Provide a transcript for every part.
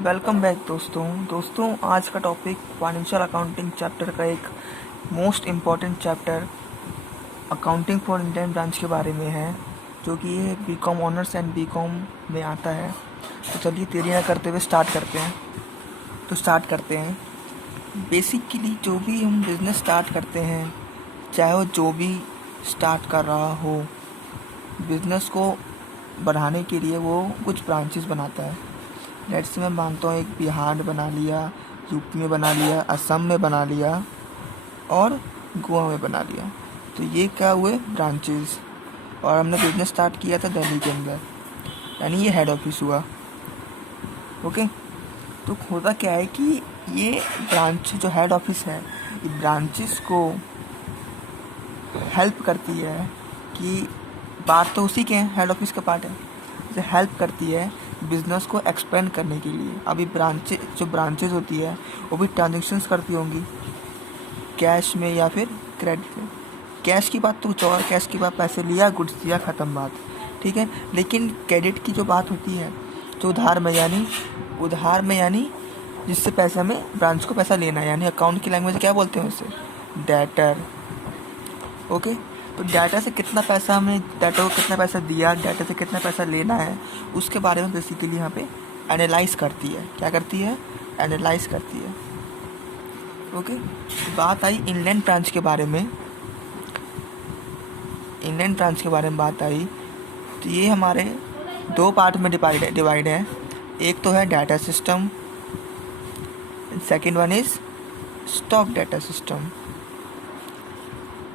Welcome back दोस्तों आज का टॉपिक फाइनेंशियल अकाउंटिंग चैप्टर का एक most important chapter accounting for Indian branch के बारे में है, जो कि ये बीकॉम ऑनर्स एंड बीकॉम में आता है। तो चलिए देरी ना करते हुए स्टार्ट करते हैं। बेसिकली जो भी हम बिज़नेस स्टार्ट करते हैं, चाहे वो जो भी स्टार्ट कर रहा हो, बिज़नेस को बढ़ाने के लिए वो कुछ ब्रांचेस बनाता है। लेट्स मैं मानता हूँ एक बिहार में बना लिया, यूपी में बना लिया, असम में बना लिया और गोवा में बना लिया। तो ये क्या हुए ब्रांचेस। और हमने बिज़नेस स्टार्ट किया था दिल्ली के अंदर, यानी ये हेड ऑफिस हुआ। ओके, तो होता क्या है कि ये ब्रांच जो हेड ऑफिस है, ये ब्रांचेस को हेल्प करती है कि बात तो उसी के हेड ऑफिस का पार्ट है, जो हेल्प करती है बिज़नेस को एक्सपेंड करने के लिए। अभी ब्रांचेज होती है वो भी ट्रांजेक्शन्स करती होंगी कैश में या फिर क्रेडिट में। कैश की बात तो कुछ और, कैश की बात पैसे लिया, गुड्स दिया, ख़त्म बात, ठीक है। लेकिन क्रेडिट की जो बात होती है, तो उधार में यानी जिससे पैसा में ब्रांच को पैसा लेना है, यानी अकाउंट की लैंग्वेज क्या बोलते हैं उसे, डेटर। ओके, तो डाटा से कितना पैसा हमने, डाटा को कितना पैसा दिया, डाटा से कितना पैसा लेना है, उसके बारे में बेसिकली यहाँ पे एनालाइज करती है। क्या करती है? एनालाइज करती है। ओके, बात आई इंलैंड ब्रांच के बारे में। बात आई तो ये हमारे दो पार्ट में डिवाइड है। एक तो है data system, second one is stock data system.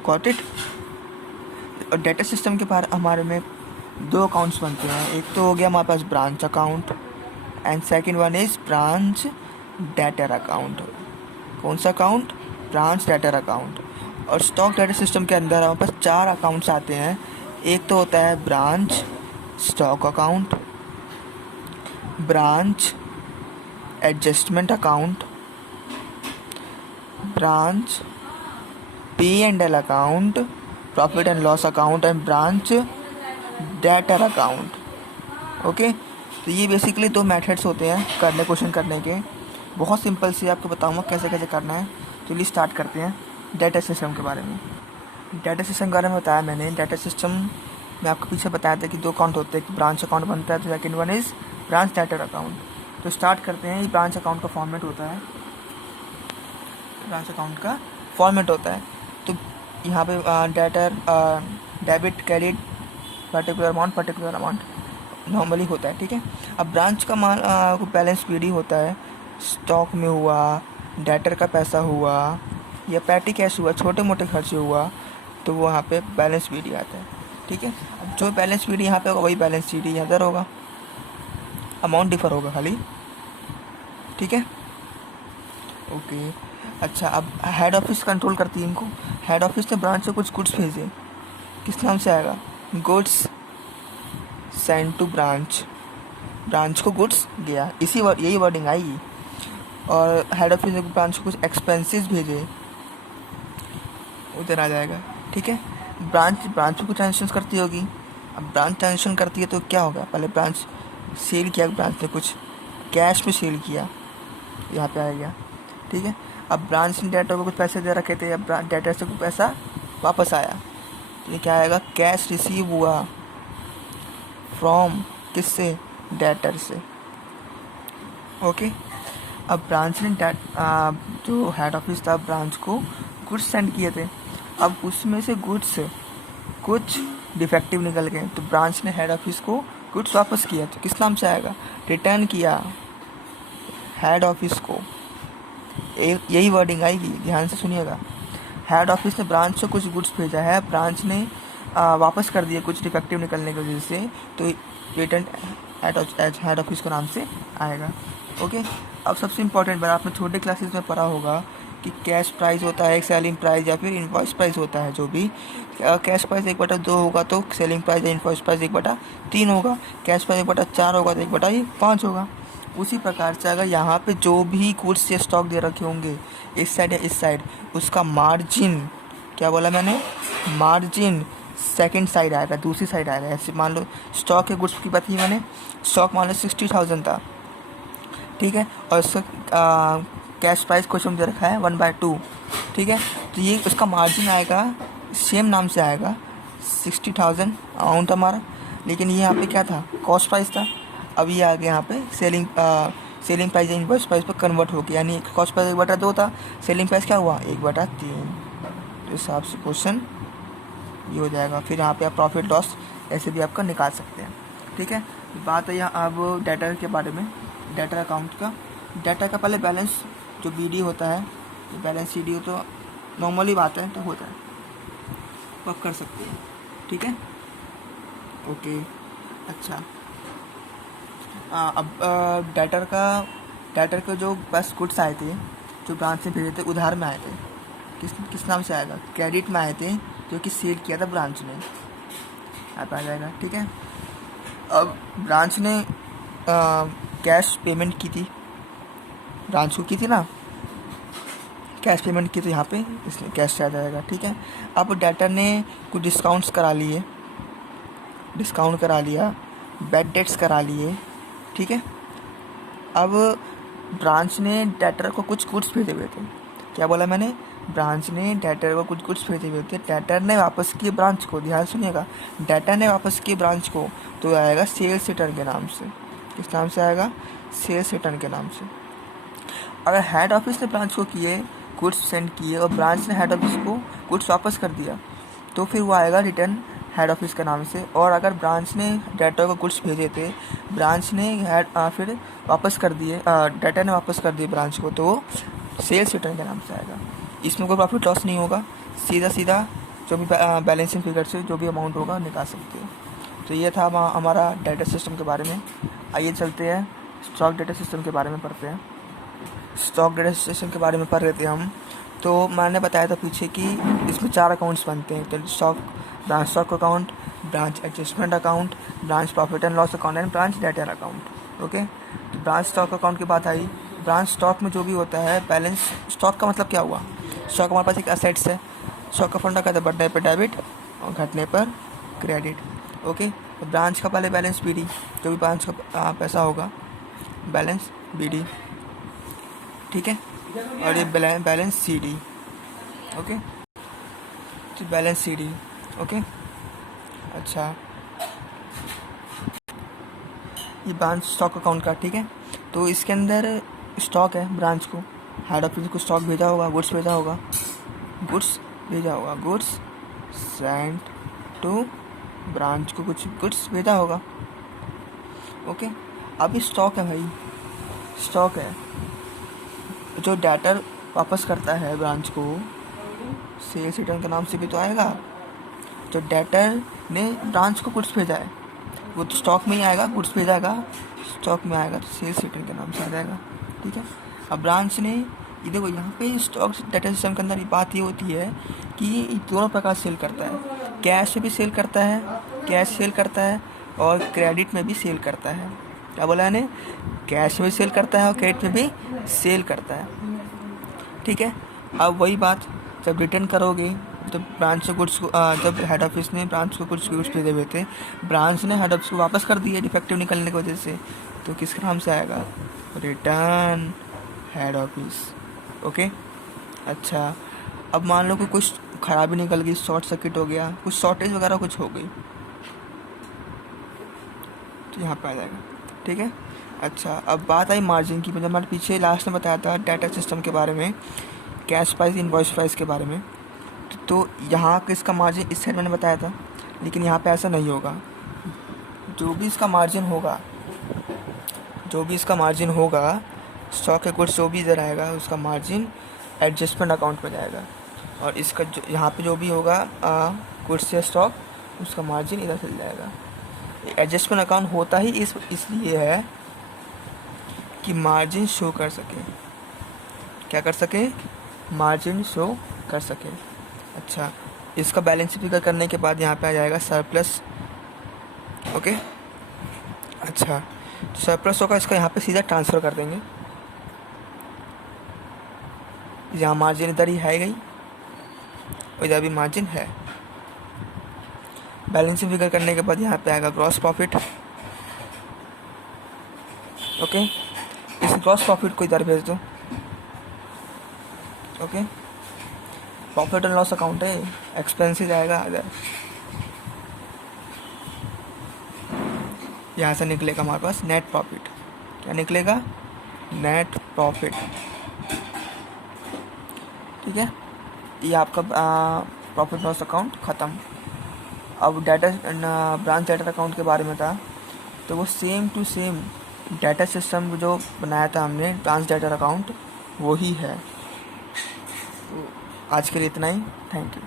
Got it? और डाटा सिस्टम के बारे हमारे में दो अकाउंट्स बनते हैं। एक तो हो गया हमारे पास branch account and second one is branch debtor account. कौन सा अकाउंट? Branch debtor account. और स्टॉक डाटा सिस्टम के अंदर हमारे पास चार अकाउंट्स आते हैं। एक तो होता है branch stock account, branch adjustment account, branch P&L account, profit and loss account and branch debtor account. Okay, तो ये बेसिकली दो मेथड्स होते हैं क्वेश्चन करने के। बहुत सिंपल सी आपको बताऊंगा कैसे कैसे करना है। चलिए स्टार्ट करते हैं डाटा सिस्टम के बारे में। डाटा सिस्टम के बारे में बताया मैंने। डाटा सिस्टम में आपको पीछे बताया था कि दो अकाउंट होते हैं, एक ब्रांच अकाउंट बनता है, तो second one is branch debtor account. तो स्टार्ट करते हैं। ये ब्रांच अकाउंट का फॉर्मेट होता है, तो यहाँ पे debtor debit credit particular amount normally होता है, ठीक है। अब ब्रांच का बैलेंस पीडी होता है, स्टॉक में हुआ, डेटर का पैसा हुआ या पैटी कैश हुआ, छोटे मोटे खर्चे हुआ, तो वो यहाँ पे बैलेंस पीडी आता है, ठीक है। अब जो बैलेंस पीडी यहाँ पे होगा वही बैलेंस शीट यहाँ पर होगा, अमाउंट डिफर होगा खाली, ठीक है। ओके, अच्छा, अब हेड ऑफिस कंट्रोल करती है इनको। हेड ऑफिस ने ब्रांच से कुछ गुड्स भेजे, किस नाम से आएगा? गुड्स सेंड टू ब्रांच को गुड्स गया, यही वर्डिंग आएगी। और हेड ऑफिस ने ब्रांच को कुछ एक्सपेंसेस भेजे, उधर आ जाएगा, ठीक है। ब्रांच में कुछ ट्रांजेक्शन करती होगी। अब ब्रांच ट्रांजेक्शन करती है तो क्या होगा? पहले ब्रांच सेल किया, ब्रांच ने कुछ कैश में सेल किया, यहाँ पे आ गया, ठीक है। अब ब्रांच ने डेटर को कुछ पैसे दे रखे थे, अब डेटर से कुछ पैसा वापस आया, तो ये क्या आएगा? कैश रिसीव हुआ फ्रॉम, किससे? डेटर से। ओके, अब ब्रांच ने जो हेड ऑफिस था ब्रांच को गुड्स सेंड किए थे। अब उसमें से गुड्स कुछ डिफेक्टिव निकल गए, तो ब्रांच ने हेड ऑफिस को गुड्स वापस किया, तो किस नाम से आएगा? रिटर्न किया हेड ऑफिस को। यही वर्डिंग आएगी, ध्यान से सुनिएगा। हेड ऑफिस ने ब्रांच से कुछ गुड्स भेजा है, ब्रांच ने वापस कर दिए कुछ डिफेक्टिव निकलने की वजह से, तो रिटर्न हेड ऑफिस के नाम से आएगा। ओके, अब सबसे इम्पोर्टेंट बात, आपने छोटे क्लासेस में पढ़ा होगा कि कैश प्राइस होता है, एक सेलिंग प्राइस या फिर इनवॉइस प्राइस होता है। जो भी कैश प्राइस 1/2 होगा तो सेलिंग प्राइस या इनवॉइस प्राइस 1/3 होगा, कैश प्राइस 1/4 होगा तो 1/5 होगा। उसी प्रकार से अगर यहाँ पे जो भी गुड्स या स्टॉक दे रखे होंगे इस साइड या इस साइड, उसका मार्जिन, क्या बोला मैंने? मार्जिन सेकंड साइड आएगा, दूसरी साइड आएगा। ऐसे मान लो स्टॉक के गुड्स की बात की मैंने, स्टॉक मान लो 60,000 था, ठीक है। और उसका कैश प्राइस क्वेश्चन दे रखा है 1/2, ठीक है। तो ये उसका मार्जिन आएगा सेम नाम से आएगा 60,000 अमाउंट हमारा, लेकिन ये यहाँ पे क्या था, कॉस्ट प्राइस था। अब ये आ गया यहाँ पे सेलिंग प्राइस या इनवॉइस प्राइस पर कन्वर्ट हो गया, यानी कॉस्ट प्राइस 1/2 था, सेलिंग प्राइस क्या हुआ 1/3। तो इस हिसाब से क्वेश्चन ये हो जाएगा। फिर यहाँ पे आप प्रॉफिट लॉस ऐसे भी आपका निकाल सकते हैं, ठीक है। बात है यहाँ अब डाटा के बारे में, डाटा अकाउंट का। डाटा का पहले बैलेंस जो BD होता है, तो बैलेंस CD हो तो नॉर्मली बात है, तो होता है, तो आप कर सकते हैं, ठीक है। ओके, अच्छा। अब डाटा के जो बस गुड्स आए थे, जो ब्रांच से भेजे थे, उधार में आए थे, किस नाम से आएगा, क्रेडिट में आए थे, जो कि सेल किया था ब्रांच ने, आप आ जाएगा, ठीक है। अब ब्रांच ने कैश पेमेंट की थी, ब्रांच को की थी ना, कैश पेमेंट की, तो यहाँ पे इसमें कैश से आ जाएगा, ठीक है। अब डाटा ने कुछ डिस्काउंट करा लिया, बैड डेट्स करा लिए, ठीक है। अब ब्रांच ने डेटर को कुछ गुड्स भेजे हुए थे, क्या बोला मैंने, ब्रांच ने डेटर को कुछ गुड्स भेजे हुए थे, डेटर ने वापस किए ब्रांच को, ध्यान सुनिएगा, डेटर ने वापस किए ब्रांच को, तो आएगा सेल्स रिटर्न के नाम से। किस नाम से आएगा, सेल्स रिटर्न के नाम से। अगर हेड ऑफिस ने ब्रांच को किए गुड्स सेंड किए और ब्रांच ने हेड ऑफिस को गुड्स वापस कर दिया, तो फिर वो आएगा रिटर्न हेड ऑफिस के नाम से। और अगर ब्रांच ने डाटा को गुड्स भेजे थे, ब्रांच ने फिर वापस कर दिए, डाटा ने वापस कर दिए ब्रांच को, तो सेल्स रिटर्न के नाम से आएगा। इसमें कोई प्रॉफिट लॉस नहीं होगा, सीधा जो भी बैलेंसिंग फिगर से जो भी अमाउंट होगा निकाल सकते हो। तो ये था हमारा डाटा सिस्टम के बारे में। आइए चलते हैं स्टॉक डाटा सिस्टम के बारे में पढ़ते हैं। स्टॉक डाटा सिस्टम के बारे में पढ़ रहे थे हम, तो मैंने बताया था पीछे कि इसमें 4 अकाउंट्स बनते हैं, तो branch stock account, branch adjustment account, branch profit and loss account and branch debtor account. Okay, तो ब्रांच स्टॉक अकाउंट की बात आई। ब्रांच स्टॉक में जो भी होता है बैलेंस, स्टॉक का मतलब क्या हुआ, स्टॉक हमारे पास एक असेट्स है, स्टॉक का फंडा कहता है बढ़ने पर डेबिट और घटने पर क्रेडिट। ओके, तो ब्रांच का पहले बैलेंस BD, जो भी ब्रांच का पैसा होगा बैलेंस BD, ठीक है। और ये बैलेंस CD। ओके, तो बैलेंस CD। ओके, अच्छा, ये ब्रांच स्टॉक अकाउंट का, ठीक है। तो इसके अंदर स्टॉक है, ब्रांच को हेड ऑफिस को स्टॉक भेजा होगा, गुड्स भेजा होगा, गुड्स सेंड टू ब्रांच को कुछ गुड्स भेजा होगा। ओके, अभी स्टॉक है भाई, स्टॉक है, जो डेटर वापस करता है ब्रांच को सेल्स रिटर्न के नाम से भी तो आएगा। जो डेटर ने ब्रांच को गुड्स भेजा है वो तो स्टॉक में ही आएगा, गुड्स भेजाएगा स्टॉक में आएगा, तो सेल्स रिटर्न के नाम से आ जाएगा, ठीक है। अब ब्रांच ने ये देखो, यहाँ पे स्टॉक डाटा सिस्टम के अंदर बात ये होती है कि ये दोनों प्रकार सेल करता है, कैश में भी सेल करता है, कैश सेल करता है और क्रेडिट में भी सेल करता है। क्या बोला है, कैश में भी सेल करता है और क्रेडिट में भी सेल करता है, ठीक है। अब वही बात, जब रिटर्न करोगे, जब ब्रांच से गुड्स को जब हेड ऑफिस ने ब्रांच को कुछ गुड्स भेजे हुए थे, ब्रांच ने हेड ऑफिस को वापस कर दिए डिफेक्टिव निकलने की वजह से, तो किस नाम से आएगा, रिटर्न हेड ऑफिस। ओके, अच्छा, अब मान लो कि कुछ खराबी निकल गई, शॉर्ट सर्किट हो गया, कुछ शॉर्टेज वगैरह कुछ हो गई, तो यहाँ पे आ जाएगा, ठीक है। अच्छा, अब बात आई मार्जिन की, मतलब मैंने पीछे लास्ट में बताया था डाटा सिस्टम के बारे में, कैश प्राइस इनवॉइस प्राइस के बारे में, तो यहाँ किसका मार्जिन इस साइड मैंने बताया था, लेकिन यहाँ पे ऐसा नहीं होगा। जो भी इसका मार्जिन होगा, स्टॉक के गुड्स जो भी इधर आएगा उसका मार्जिन एडजस्टमेंट अकाउंट में जाएगा, और इसका जो यहाँ पे जो भी होगा गुड्स या स्टॉक, उसका मार्जिन इधर चल जाएगा। एडजस्टमेंट अकाउंट होता ही इसलिए है कि मार्जिन शो कर सके, क्या कर सके, मार्जिन शो कर सके। अच्छा, इसका बैलेंस फिगर करने के बाद यहाँ पे आ जाएगा सरप्लस। ओके, अच्छा, सरप्लस होगा, इसका यहाँ पे सीधा ट्रांसफ़र कर देंगे, यहाँ मार्जिन इधर ही है गई और इधर भी मार्जिन है। बैलेंसिंग फिगर करने के बाद यहाँ पे आएगा ग्रॉस प्रॉफिट। ओके, इस ग्रॉस प्रॉफिट को इधर भेज दो। Okay, profit and loss account है, एक्सपेंसेस आएगा इधर। यहाँ से निकलेगा हमारे पास नेट प्रॉफिट। क्या निकलेगा? Net profit. ठीक है, ये आपका प्रॉफिट लॉस अकाउंट ख़त्म। अब डाटा ब्रांच डाटा अकाउंट के बारे में था, तो वो same to same data system जो बनाया था हमने ब्रांच डाटा अकाउंट, वो ही है। तो आज के लिए इतना ही। Thank you.